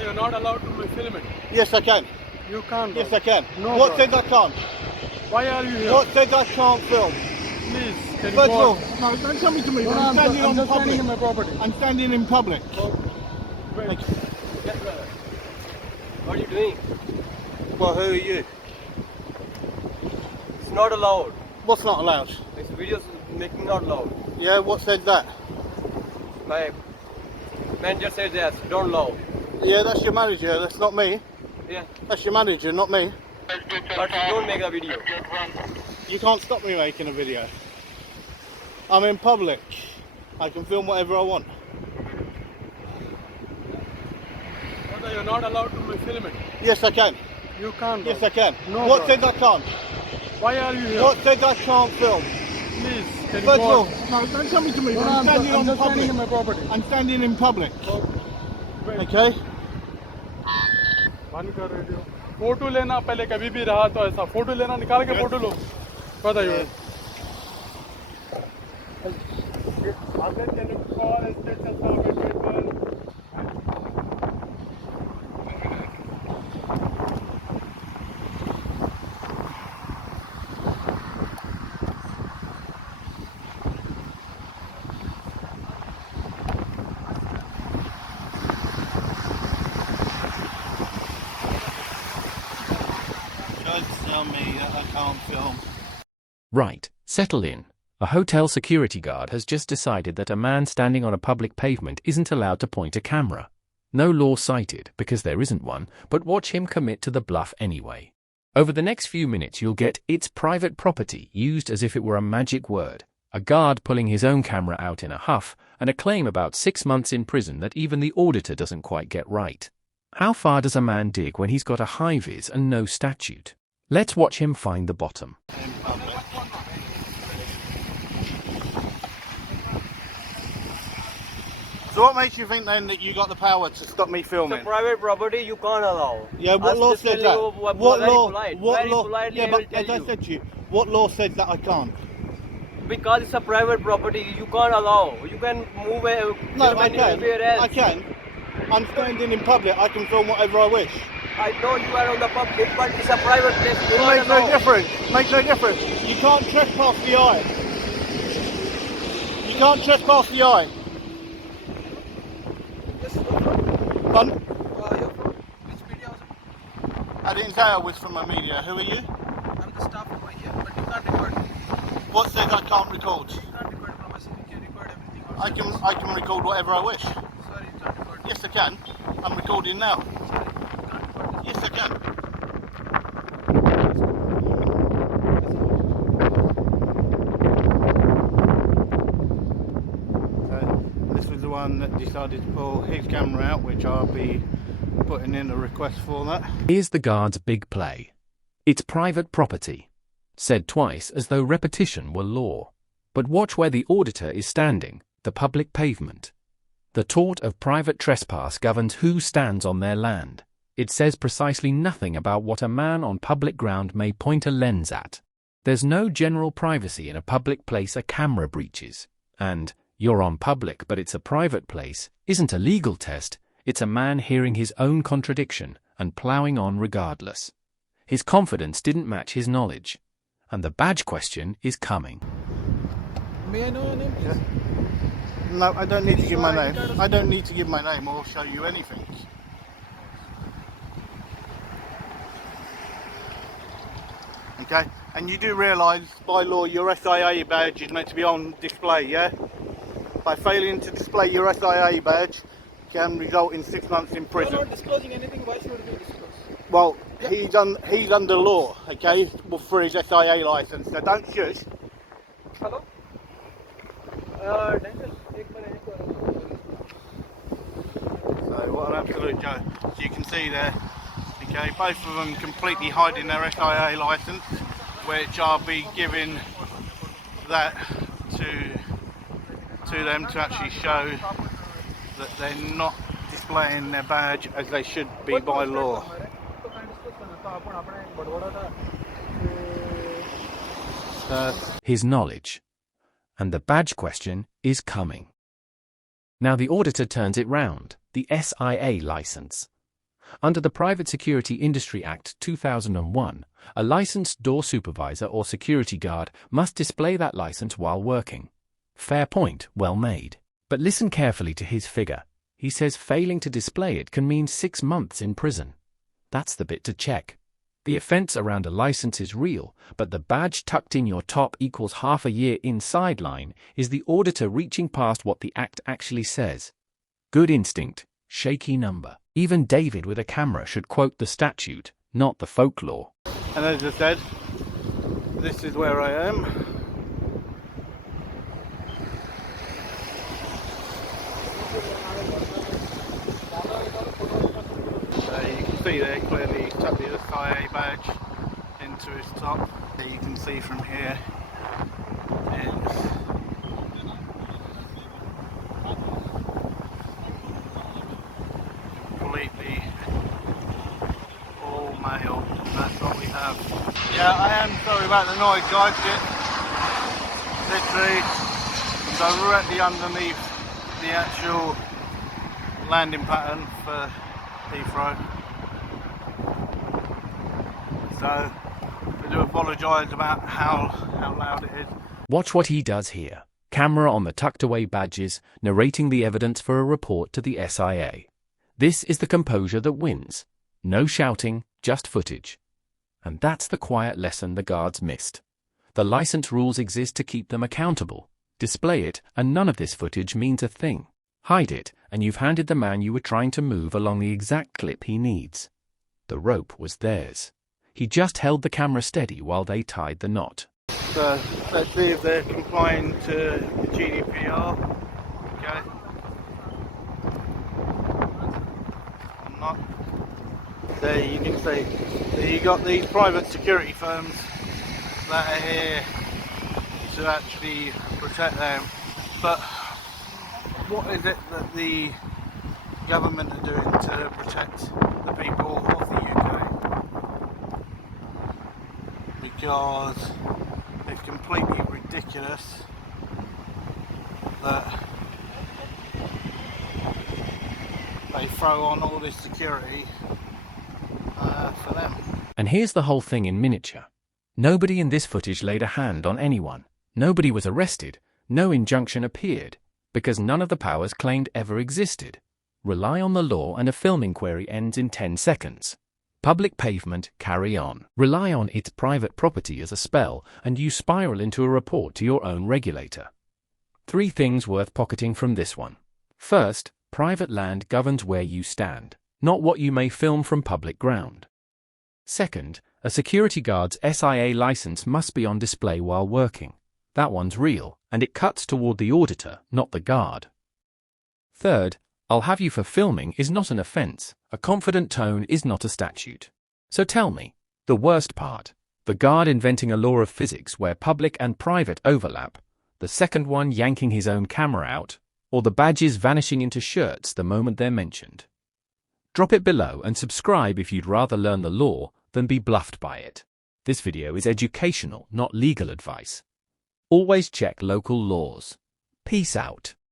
You're not allowed to film it. Yes, I can. You can't. Yes, I can. No, what brother. says I can't? Why are you here? What says I can't film? Please, can you First of go all, out? no, don't tell me to move. No, I'm standing on just public. standing in my property. I'm standing in public. Wait. Thank you. Yes, brother. What are you doing? Well, who are you? It's not allowed. What's not allowed? This video is making not allowed. Yeah, what says that? My manager said yes, don't allow. Yeah, that's your manager. That's not me. Yeah, That's your manager, not me. but don't make a video. You can't stop me making a video. I'm in public. I can film whatever I want. Brother, you're not allowed to film it. Yes, I can. You can't. Yes, I can. No, what brother. says I can't? Why are you here? What says I can't film? Please, can you First of go all, out? no, don't tell me to move. No, I'm standing on just public. standing in my property. I'm standing in public. Wait. Okay? बंद कर radio photo लेना पहले कभी भी रहा तो ऐसा photo लेना निकाल के फोटो लो बताइए Don't tell me that I can't film. Right, settle in. A hotel security guard has just decided that a man standing on a public pavement isn't allowed to point a camera. No law cited, because there isn't one, but watch him commit to the bluff anyway. Over the next few minutes you'll get "it's private property" used as if it were a magic word, a guard pulling his own camera out in a huff, and a claim about 6 months in prison that even the auditor doesn't quite get right. How far does a man dig when he's got a high vis and no statute? Let's watch him find the bottom. In public. So what makes you think then that you got the power to stop me It's filming? a private property, you can't allow. Yeah, what Us law just says tell that? you What very law? polite, What very law? politely Yeah, I will but as tell I you. said to you, what law says that I can't? Because it's a private property, you can't allow. You can move No, I can. anywhere else. I can. I'm standing in public. I can film whatever I wish. I know you are on the public, but it's a private place. You It can't makes no allow. difference. Makes no difference. You can't trespass the eye. You can't trespass the eye. Pardon? You're from which media was it? I didn't say I was from a media. Who are you? I'm the staff over here, but you can't record me. What says I can't record? You can't record from us. You can record everything. I can record whatever I wish. Sorry, you can't record. Yes, I can. I'm recording now. Sorry, you can't record. Yes, I can. This was the one that decided to pull his camera out, which I'll be putting in a request for that. Here's the guard's big play. "It's private property," said twice as though repetition were law. But watch where the auditor is standing, the public pavement. The tort of private trespass governs who stands on their land. It says precisely nothing about what a man on public ground may point a lens at. There's no general privacy in a public place a camera breaches. And "you're on public but it's a private place" isn't a legal test, it's a man hearing his own contradiction and ploughing on regardless. His confidence didn't match his knowledge. And the badge question is coming. May I know your name, please? No, I don't need to give my name. I don't need to give my name or show you anything. Okay, and you do realise by law your SIA badge is meant to be on display, yeah? By failing to display your SIA badge can result in 6 months in You're prison. not disclosing anything. Why should we disclose? Well, he's under law, okay, for his SIA licence, so don't shush. Hello? Dental, take my name. So what an absolute joke. So you can see there, okay, both of them completely hiding their SIA licence, which I'll be giving that to them to actually show that they're not displaying their badge as they should be by law. His knowledge. And the badge question is coming. Now the auditor turns it round, the SIA license. Under the Private Security Industry Act 2001, a licensed door supervisor or security guard must display that license while working. Fair point, well made. But listen carefully to his figure. He says failing to display it can mean 6 months in prison. That's the bit to check. The offence around a license is real, but the badge tucked in your top equals half a year inside line is the auditor reaching past what the act actually says. Good instinct, shaky number. Even David with a camera should quote the statute, not the folklore. And as I said, this is where I am. You can see there clearly he's tucked the SIA badge into his top. You can see from here it's completely all male. That's what we have. Yeah, I am sorry about the noise, guys. Literally directly underneath the actual landing pattern for Heathrow. So I do apologise about how loud it is. Watch what he does here. Camera on the tucked away badges, narrating the evidence for a report to the SIA. This is the composure that wins. No shouting, just footage. And that's the quiet lesson the guards missed. The license rules exist to keep them accountable. Display it, and none of this footage means a thing. Hide it, and you've handed the man you were trying to move along the exact clip he needs. The rope was theirs. He just held the camera steady while they tied the knot. So let's see if they're complying to GDPR. Okay. I'm not. There you can see. So you got these private security firms that are here to actually protect them. But what is it that the government are doing to protect the people of the UK? Because it's completely ridiculous that they throw on all this security for them. And here's the whole thing in miniature. Nobody in this footage laid a hand on anyone. Nobody was arrested. No injunction appeared, because none of the powers claimed ever existed. Rely on the law and a film inquiry ends in 10 seconds. Public pavement, carry on. Rely on it's private property as a spell, and you spiral into a report to your own regulator. 3 things worth pocketing from this one. First, private land governs where you stand, not what you may film from public ground. Second, a security guard's SIA license must be on display while working. That one's real, and it cuts toward the auditor, not the guard. Third, I'll have you for filming is not an offence. A confident tone is not a statute. So tell me, the worst part, the guard inventing a law of physics where public and private overlap, the second one yanking his own camera out, or the badges vanishing into shirts the moment they're mentioned. Drop it below and subscribe if you'd rather learn the law than be bluffed by it. This video is educational, not legal advice. Always check local laws. Peace out.